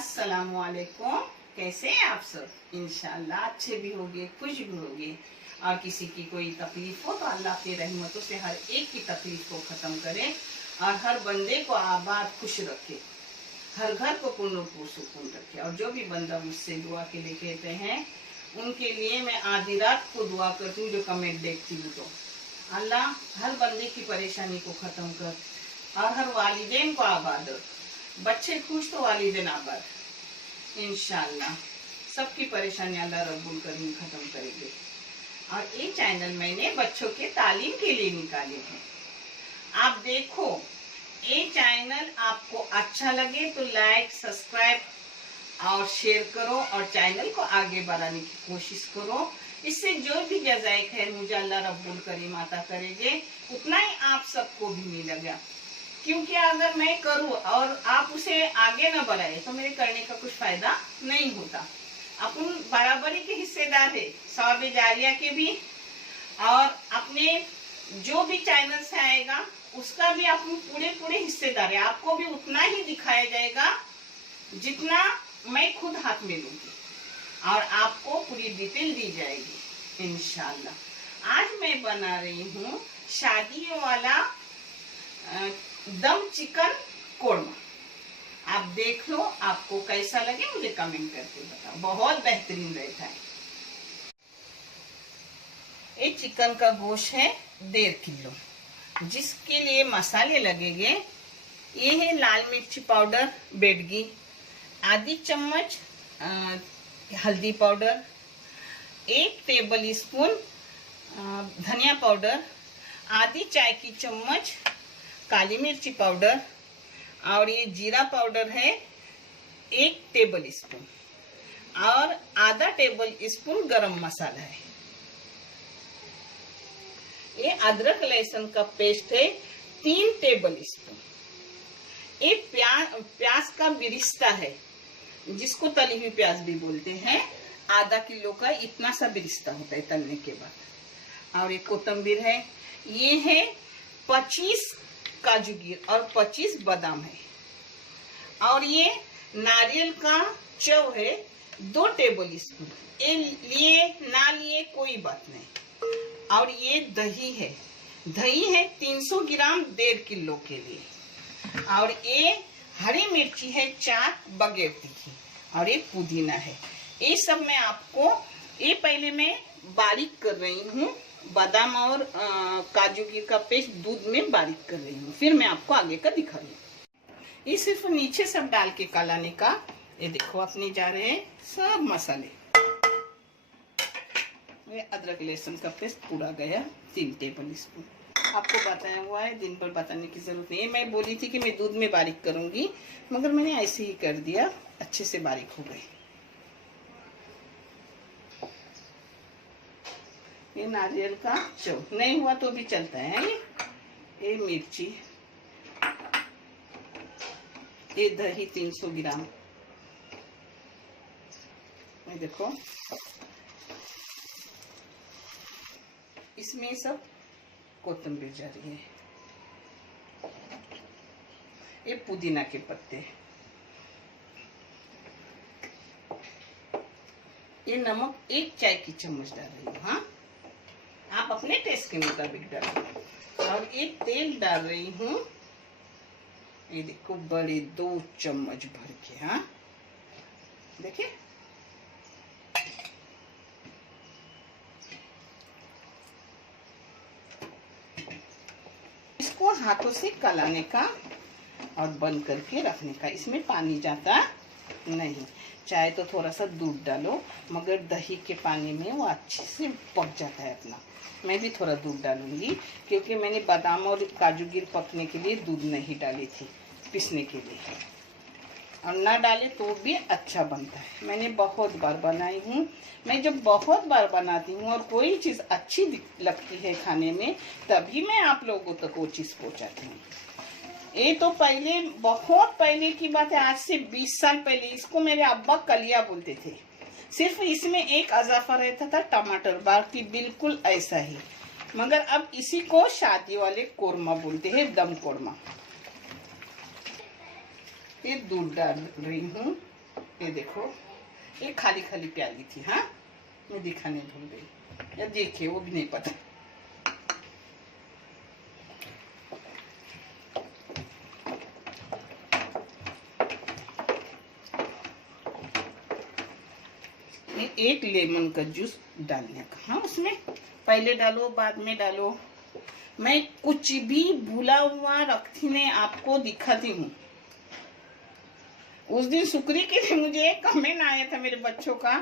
अस्सलामुअलैकुम। कैसे हैं आप सब? इंशाल्लाह अच्छे भी होंगे, खुश भी होंगे। और किसी की कोई तकलीफ हो तो अल्लाह की रहमतों से हर एक की तकलीफ को खत्म करे और हर बंदे को आबाद खुश रखे, हर घर को पूर्ण सुकून रखे। और जो भी बंदा मुझसे दुआ के लिए कहते हैं उनके लिए मैं आधी रात को दुआ करती हूँ। जो कमेंट देखती हूँ तो अल्लाह हर बंदे की परेशानी को खत्म कर और हर वालिदैन को आबाद रख। बच्चे खुश तो वालिदैन आबाद। इंशाल्लाह सबकी परेशानी अल्लाह रब्बुल करीम खत्म करेंगे। और ये चैनल मैंने बच्चों के तालीम के लिए निकाले हैं। आप देखो, ये चैनल आपको अच्छा लगे तो लाइक, सब्सक्राइब और शेयर करो और चैनल को आगे बढ़ाने की कोशिश करो। इससे जो भी जज़ाए खैर मुझे अल्लाह रब्बुल करीम अता करेंगे, उतना ही आप सबको भी मिलेगा। क्योंकि अगर मैं करूँ और आप उसे आगे न बढ़ाए तो मेरे करने का कुछ फायदा नहीं होता। अपन बराबरी के हिस्सेदार है, सवाब जारिया के भी, और अपने जो भी चैनल से आएगा उसका भी अपन पूरे हिस्सेदार है। आपको भी उतना ही दिखाया जाएगा जितना मैं खुद हाथ में लूंगी और आपको पूरी डिटेल दी जाएगी इंशाल्लाह। आज मैं बना रही हूँ शादियों वाला दम चिकन कोरमा। आप देख लो, आपको कैसा लगे मुझे कमेंट करके बताओ। बहुत बेहतरीन रहता है। ये चिकन का गोश्त है 1.5 किलो, जिसके लिए मसाले लगेंगे। ये है लाल मिर्ची पाउडर बेडगी, आधी चम्मच हल्दी पाउडर, 1 टेबल स्पून धनिया पाउडर, आधी चाय की चम्मच काली मिर्ची पाउडर, और ये जीरा पाउडर है 1 टेबल स्पून, और आधा टेबल स्पून गरम मसाला है। ये अदरक लहसुन का पेस्ट है 3 टेबल स्पून। ये प्याज का बिरिस्ता है, जिसको तली हुई प्याज भी बोलते हैं। आधा किलो का इतना सा बिरिस्ता होता है तलने के बाद। और एक कोतंबीर है। ये है 25 काजू गिर और 25 बादाम है। और ये नारियल का चव है 2 टेबल स्पून। ये लिए ना लिए कोई बात नहीं। और ये दही है, 300 ग्राम 1.5 किलो के लिए। और ये हरी मिर्ची है 4 बगैर तीखी, और ये पुदीना है। ये सब मैं आपको पहले मैं बारीक कर रही हूँ। बादाम और काजू गिर का पेस्ट दूध में बारीक कर रही हूँ, फिर मैं आपको आगे का दिखा रही हूँ। ये सिर्फ नीचे सब डाल के कालाने का। ये देखो अपने जा रहे हैं सब मसाले। ये अदरक लहसुन का पेस्ट पूरा गया 3 टेबल स्पून। आपको बताया हुआ है, दिन भर बताने की जरूरत नहीं है। मैं बोली थी कि मैं दूध में बारीक करूंगी, मगर मैंने ऐसे ही कर दिया, अच्छे से बारीक हो गई। ये नारियल का चव नहीं हुआ तो भी चलता है। ये मिर्ची, ये दही 300 ग्राम। ये देखो, इसमें सब कोतंबीर जा रही है। ये पुदीना के पत्ते, ये नमक 1 चाय की चम्मच डाल रही हूँ। हाँ, आप अपने टेस्ट के मुताबिक डालें। और ये तेल डाल रही हूँ, ये देखो बड़े 2 चम्मच भर के। हाँ देखिए, इसको हाथों से कलाने का और बंद करके रखने का। इसमें पानी जाता नहीं। चाहे तो थोड़ा सा दूध डालो, मगर दही के पानी में वो अच्छे से पक जाता है अपना। मैं भी थोड़ा दूध डालूंगी, क्योंकि मैंने बादाम और काजू गिर पकने के लिए दूध नहीं डाली थी, पीसने के लिए। और ना डाले तो भी अच्छा बनता है। मैंने बहुत बार बनाई हूँ। मैं जब बहुत बार बनाती हूँ और कोई चीज़ अच्छी लगती है खाने में, तभी मैं आप लोगों तक वो चीज़ पहुँचाती हूँ। ये तो पहले, बहुत पहले की बात है, आज से 20 साल पहले। इसको मेरे अब्बा कलिया बोलते थे। सिर्फ इसमें एक अजाफा रहता था टमाटर, बाकी बिल्कुल ऐसा ही। मगर अब इसी को शादी वाले कोरमा बोलते हैं, दम कोरमा। ये दूध डाल रही हूँ ये देखो, ये खाली खाली प्याली थी। हाँ, मैं दिखाने भूल गई। ये देखिए, वो भी नहीं पता। एक लेमन का जूस डालने का। हाँ, उसमें पहले डालो बाद में डालो। मैं कुछ भी भूला हुआ रखती नहीं, आपको दिखाती हूँ। उस दिन सुकरी के लिए मुझे एक कमेंट आया था मेरे बच्चों का,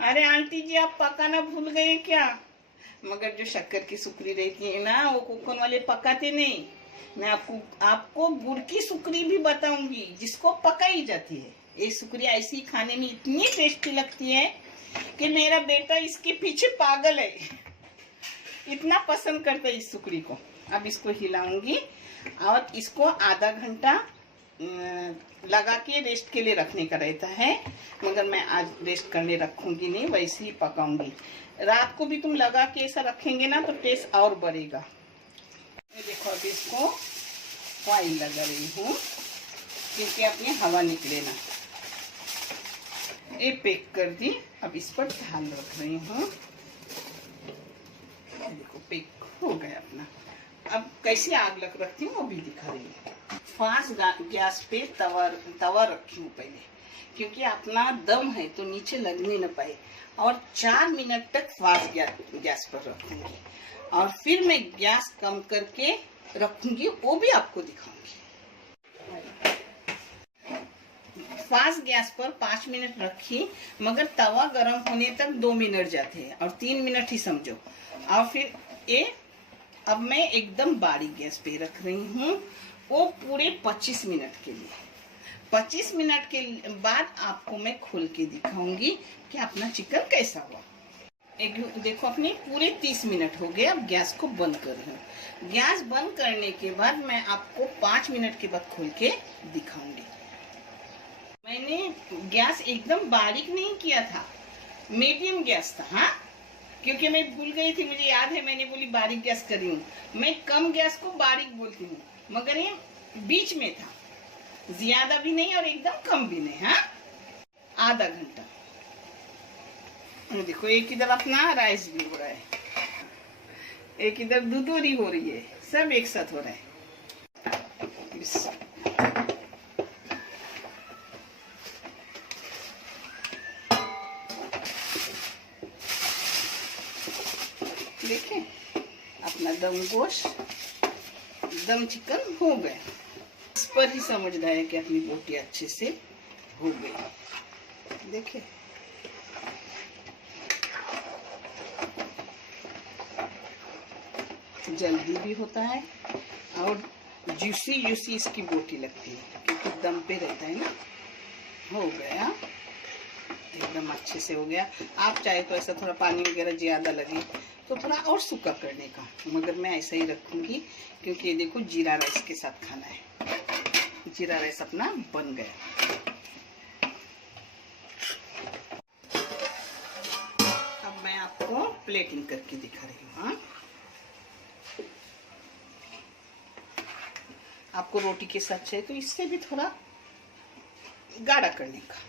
अरे आंटी जी आप पकाना भूल गए क्या? मगर जो शक्कर की सुकरी रहती है ना, वो कोकोन वाले पकाते नहीं। मैं आपको गुड़ की सुकरी भी बताऊंगी जिसको पकाई जाती है। ये सुकरी ऐसी खाने में इतनी टेस्टी लगती है कि मेरा बेटा इसके पीछे पागल है, इतना पसंद करता है इस सुकरी को। अब इसको हिलाऊंगी और इसको आधा घंटा लगा के रेस्ट के लिए रखने का रहता है, मगर मैं आज रेस्ट करने रखूंगी नहीं, वैसे ही पकाऊंगी। रात को भी तुम लगा के ऐसा रखेंगे ना तो टेस्ट और बढ़ेगा। देखो, अब इसको ऑयल लगा रही हूँ क्योंकि अपनी हवा निकले ना। ये पैक कर दी। अब इस पर ध्यान रख रही हूँ। देखो, पैक हो गया अपना। अब कैसे आग लग रखती हूँ वो भी दिखा रही हूँ। फास्ट गैस पे तवा रखी हूँ पहले, क्योंकि अपना दम है तो नीचे लगने न पाए। और 4 मिनट तक फास्ट गैस पर रखूंगी और फिर मैं गैस कम करके रखूंगी, वो भी आपको दिखाऊंगी। फास्ट गैस पर 5 मिनट रखी, मगर तवा गर्म होने तक 2 मिनट जाते हैं और 3 मिनट ही समझो। और फिर ये अब मैं एकदम बारीक गैस पे रख रही हूँ, वो पूरे 25 मिनट के लिए। 25 मिनट के बाद आपको मैं खोल के दिखाऊंगी कि अपना चिकन कैसा हुआ। एक देखो, अपने पूरे 30 मिनट हो गए। अब गैस को बंद कर रही हूँ। गैस बंद करने के बाद मैं आपको 5 मिनट के बाद खोल के दिखाऊंगी। मैंने गैस एकदम बारीक नहीं किया था, मीडियम गैस था। हाँ, क्योंकि मैं भूल गई थी, मुझे याद है मैंने बोली बारीक गैस करी हूँ। मैं कम गैस को बारीक बोलती हूँ, मगर ये बीच में था, ज्यादा भी नहीं और एकदम कम भी नहीं। हाँ, आधा घंटा। देखो, एक इधर अपना राइस भी हो रहा है, एक इधर दूधोरी हो रही है, सब एक साथ हो रहा है। देखिए, अपना दम गोश्त, दम चिकन हो गया। इस पर ही समझना है कि अपनी बोटी अच्छे से हो गई। देखिए, जल्दी भी होता है और जूसी इसकी बोटी लगती है, क्योंकि दम पे रहता है ना। हो गया, एकदम अच्छे से हो गया। आप चाहे तो ऐसा थोड़ा पानी वगैरह ज्यादा लगे तो थोड़ा और सूखा करने का, मगर मैं ऐसा ही रखूंगी क्योंकि ये देखो जीरा राइस के साथ खाना है। जीरा राइस अपना बन गया। अब मैं आपको प्लेटिंग करके दिखा रही हूँ। हाँ, आपको रोटी के साथ चाहिए तो इससे भी थोड़ा गाढ़ा करने का।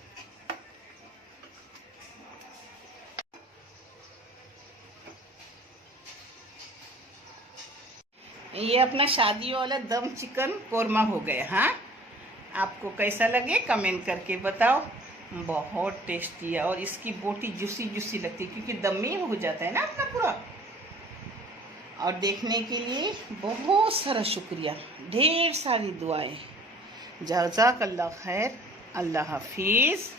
ये अपना शादी वाला दम चिकन कोरमा हो गया। हाँ, आपको कैसा लगे कमेंट करके बताओ। बहुत टेस्टी है और इसकी बोटी जूसी लगती है क्योंकि दम में हो जाता है ना अपना पूरा। और देखने के लिए बहुत सारा शुक्रिया, ढेर सारी दुआएं। जज़ाकल्लाह खैर। अल्लाह हाफिज़।